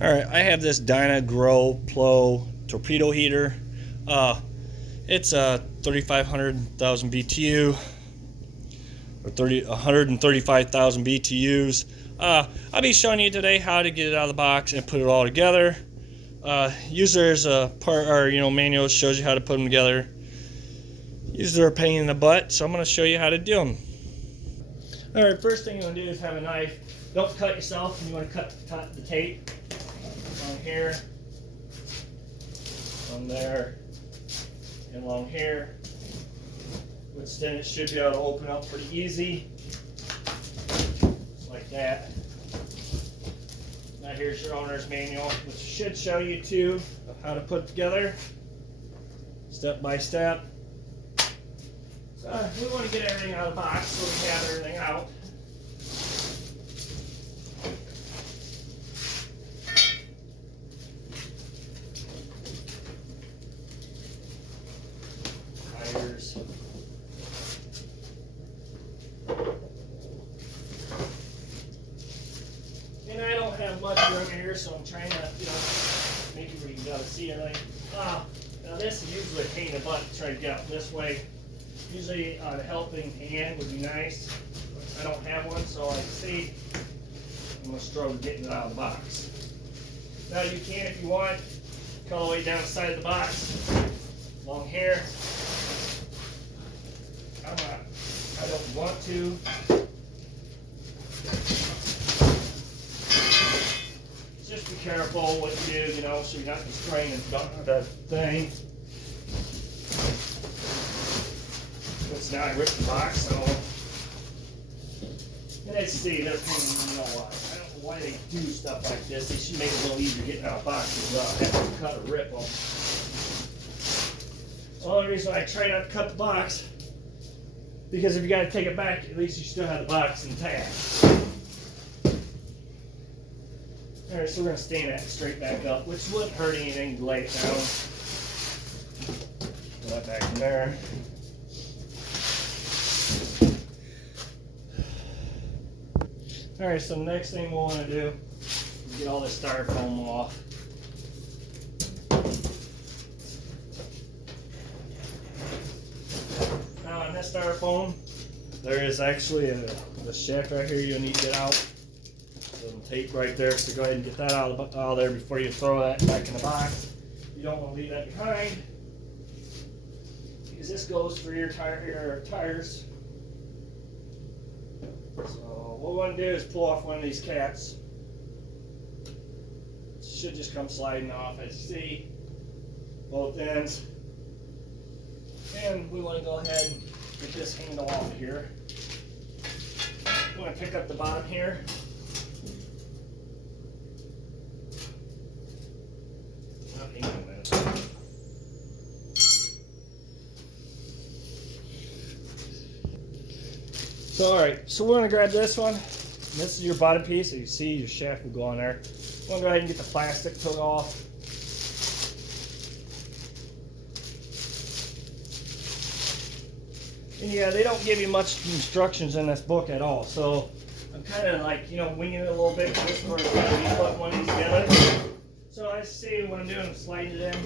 Alright, I have this dyna-glo torpedo heater. It's a 3,500,000 BTU or 135,000 BTUs. I'll be showing you today how to get it out of the box and put it all together. Usually there's a part or manual that shows you how to put them together. Usually they're a pain in the butt, so I'm going to show you how to do them. Alright, first thing you want to do is have a knife. Don't cut yourself, and you want to cut the tape on here, on there, and along here, which then it should be able to open up pretty easy, just like that. Now here's your owner's manual, which should show you too of how to put it together, step by step. So we want to get everything out of the box so we have everything out. Tires. And I don't have much room here, so I'm trying to, make it where you can be able to see everything. Now this is usually a pain in the butt to try to get out this way. Usually a helping hand would be nice. I don't have one, so like see, I'm going to struggle getting it out of the box. Now you can, if you want, cut all the way down the side of the box, along here. I don't want to. Just be careful what you do, so you're not destroying the thing. Which now I ripped the box, so. And let's see, they're paying, what? I don't know why they do stuff like this. They should make it a little easier getting out of boxes without having to cut or rip them. The only reason I try not to cut the box, because if you got to take it back, at least you still have the box intact. Alright, so we're going to stand that straight back up, which wouldn't hurt anything to lay it down. Put that back in there. Alright, so the next thing we'll want to do is get all this styrofoam off. Now on this styrofoam, there is actually a shaft right here you'll need to get out. Some tape right there, so go ahead and get that out of there before you throw that back in the box. You don't want to leave that behind, because this goes for your tires. So what we want to do is pull off one of these caps. It should just come sliding off, as you see, both ends. And we want to go ahead and get this handle off of here. We want to pick up the bottom here. So alright, so we're going to grab this one. This is your bottom piece, so you see your shaft will go on there. I'm going to go ahead and get the plastic took off. And yeah, they don't give you much instructions in this book at all, so I'm kind of like, winging it a little bit. This is where I'm putting one of these together. So I see what I'm doing, I'm sliding it in.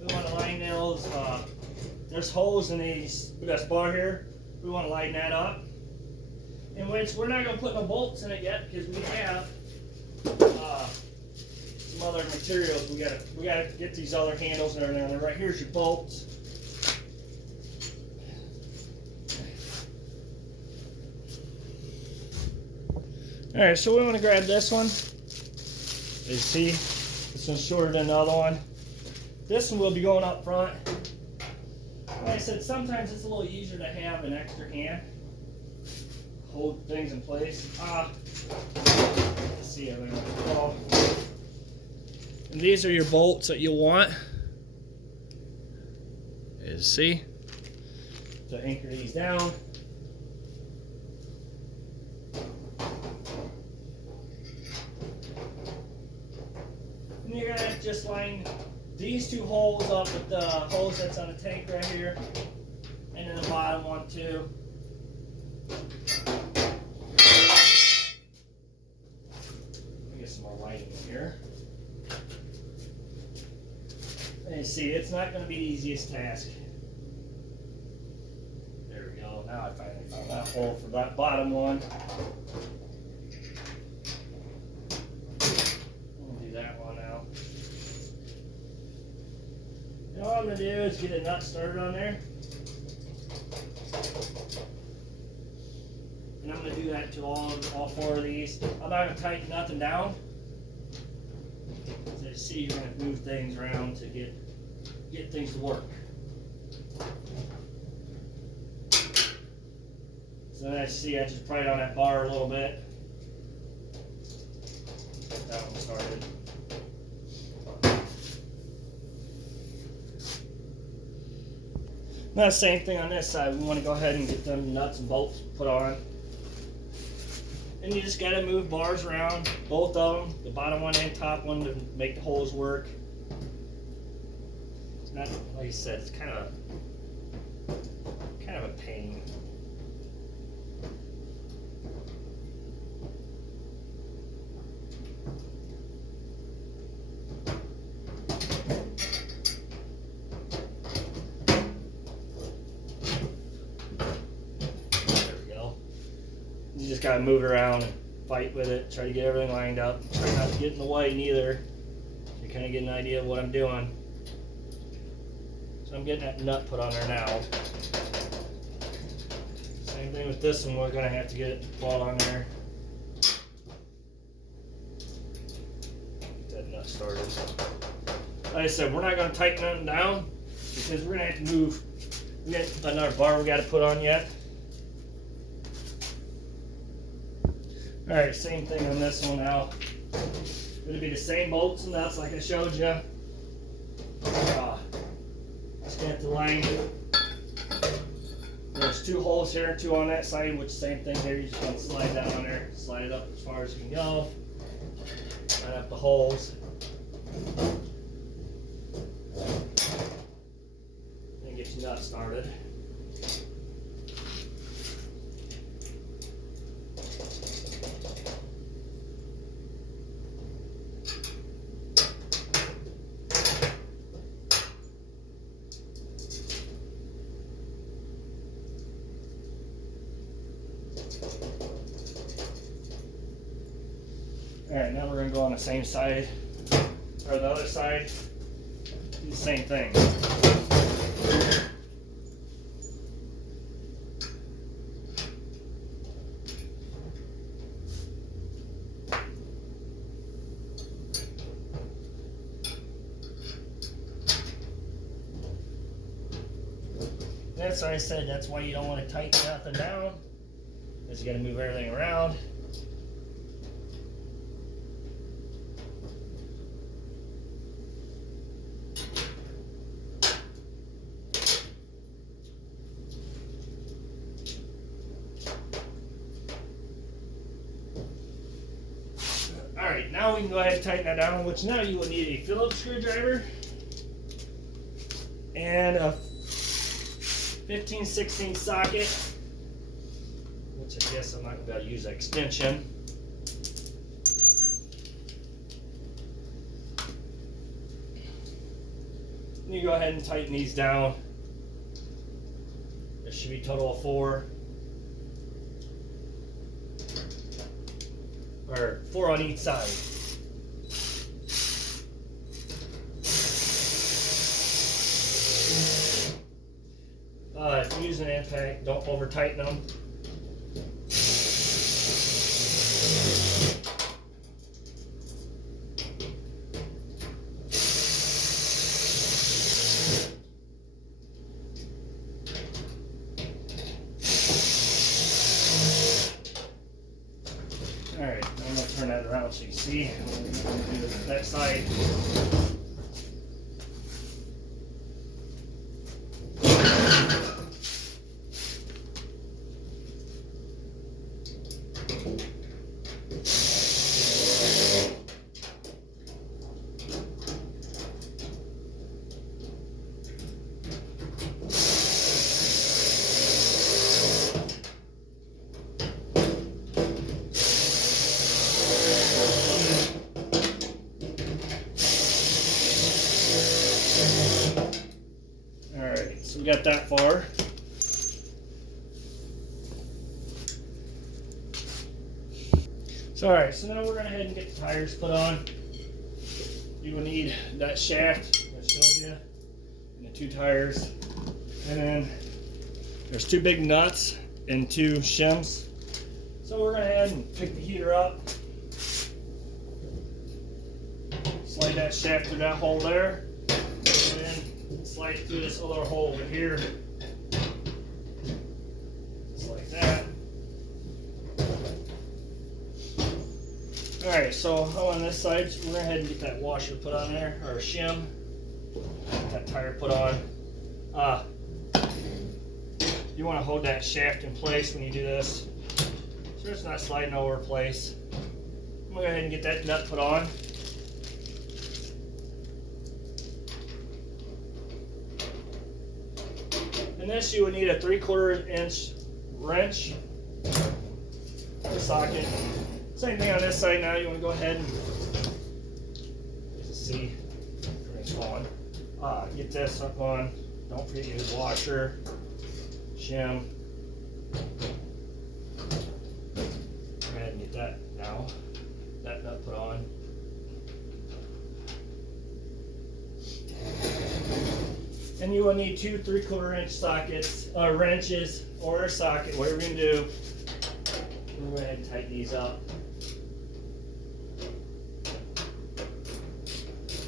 We want to line those. There's holes in this bar here. We want to line that up. And which we're not going to put no bolts in it yet, because we have some other materials. We gotta get these other handles and everything. And right here's your bolts. All right, so we want to grab this one. As you see, this one's shorter than the other one. This one will be going up front. Like I said, sometimes it's a little easier to have an extra hand. Hold things in place. Let's see everything. And these are your bolts that you'll want. As you see. To anchor these down. And you're going to just line these two holes up with the hose that's on the tank right here. And then the bottom one too. Let me get some more lighting in here. And you see, it's not going to be the easiest task. There we go. Now I finally found that hole for that bottom one. We'll do that one now. And all I'm going to do is get a nut started on there. And I'm going to do that to all four of these. I'm not going to tighten nothing down. As you see, you're going to move things around to get things to work. So as you see, I just pry it on that bar a little bit. Get that one started. Now the same thing on this side. We want to go ahead and get them nuts and bolts put on. And you just got to move bars around, both of them, the bottom one and top one, to make the holes work. It's not, like I said, it's kind of a pain. You just gotta move it around and fight with it, try to get everything lined up, try not to get in the way neither, so you kind of get an idea of what I'm doing. So I'm getting that nut put on there now. Same thing with this one, we're gonna have to get it ball on there. Get that nut started. Like I said, we're not gonna tighten nothing down because we're gonna have to move. We got another bar we gotta put on yet. Alright, same thing on this one now. It'll be the same bolts and nuts like I showed you. Just get the line. There's two holes here, two on that side, which same thing here. You just want to slide that on there, slide it up as far as you can go. Line up the holes. And get your nut started. Alright, now we're going to go on the same side, or the other side, do the same thing. That's what I said, that's why you don't want to tighten nothing down, because you got to move everything around. Alright, now we can go ahead and tighten that down, which now you will need a Phillips screwdriver and a 15/16 socket, which I guess I'm not going to be able to use that extension. And you go ahead and tighten these down. There should be a total of 4. Or 4 on each side. If you're using an impact, don't over tighten them. Alright, I'm going to turn that around so you see what we're going to do with that side. got that far. So alright, so now we're going to head and get the tires put on. You will need that shaft I showed you, and the 2 tires. And then there's 2 big nuts and 2 shims. So we're going to head and pick the heater up. Slide that shaft through that hole there. And then slide it through this other hole over here. Just like that. Alright, so on this side, we're going to head and get that washer put on there, or a shim. Get that tire put on. You want to hold that shaft in place when you do this, so it's not sliding over place. I'm going to go ahead and get that nut put on. And this you would need a 3/4 inch wrench or socket. Same thing on this side now. You want to go ahead and see, it's on. Get this up on. Don't forget your washer, shim. Go ahead and get that now. That nut put on. And you will need 2 3/4 inch sockets, wrenches, or a socket, whatever you can do. We'll go ahead and tighten these up.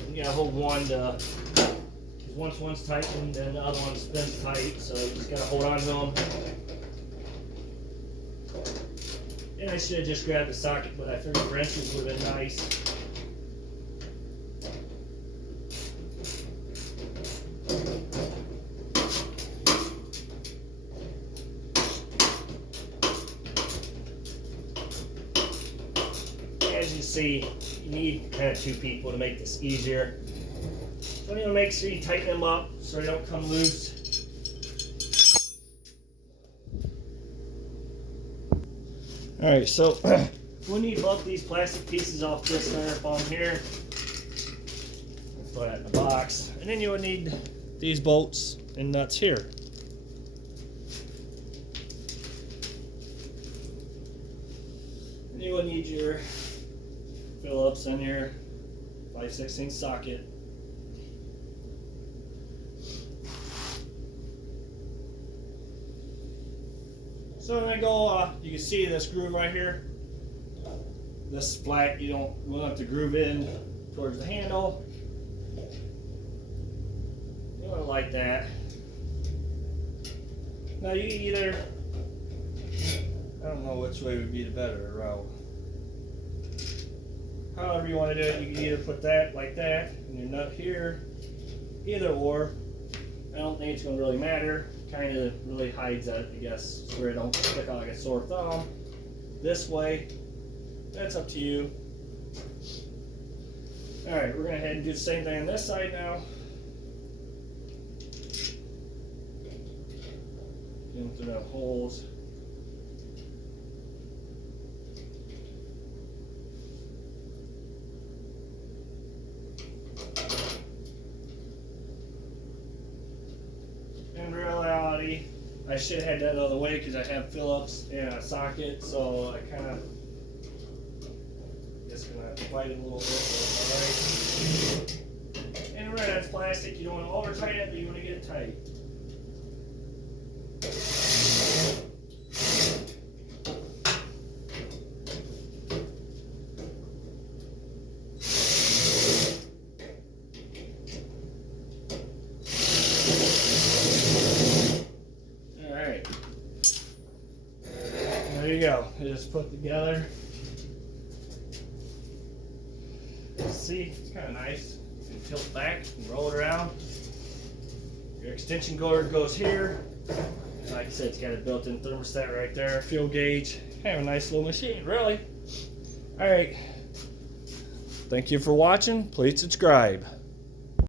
You gotta hold one to, because once one's tightened, then the other one spins tight, so you just gotta hold on to them. And I should have just grabbed the socket, but I figured wrenches would have been nice. As you see, you need kind of 2 people to make this easier. So you want to make sure you tighten them up so they don't come loose. Alright, so we'll need both these plastic pieces off this styrofoam here. Put that in the box. And then you will need these bolts and nuts here. And you will need your Phillips and your 5/16 socket. So I'm gonna go. You can see this groove right here. This is flat. You don't want to groove in towards the handle. You want to like that. Now you either, I don't know which way would be the better route. However you want to do it, you can either put that like that and your nut here, either or. I don't think it's going to really matter. Kind of really hides that, I guess, so it don't stick out like a sore thumb. This way, that's up to you. Alright, we're going to head and do the same thing on this side now. Get them through the holes. In reality, I should have had that out of the way because I have Phillips and a socket, so I kind of just gonna fight it a little bit. Alright. And remember, that's plastic. You don't want to over tighten it, but you want to get it tight. There you go. It just put together. See, it's kind of nice. You can tilt back and roll it around. Your extension cord goes here. Like I said, it's got a built-in thermostat right there. Fuel gauge. Kind of a nice little machine, really. All right. Thank you for watching. Please subscribe.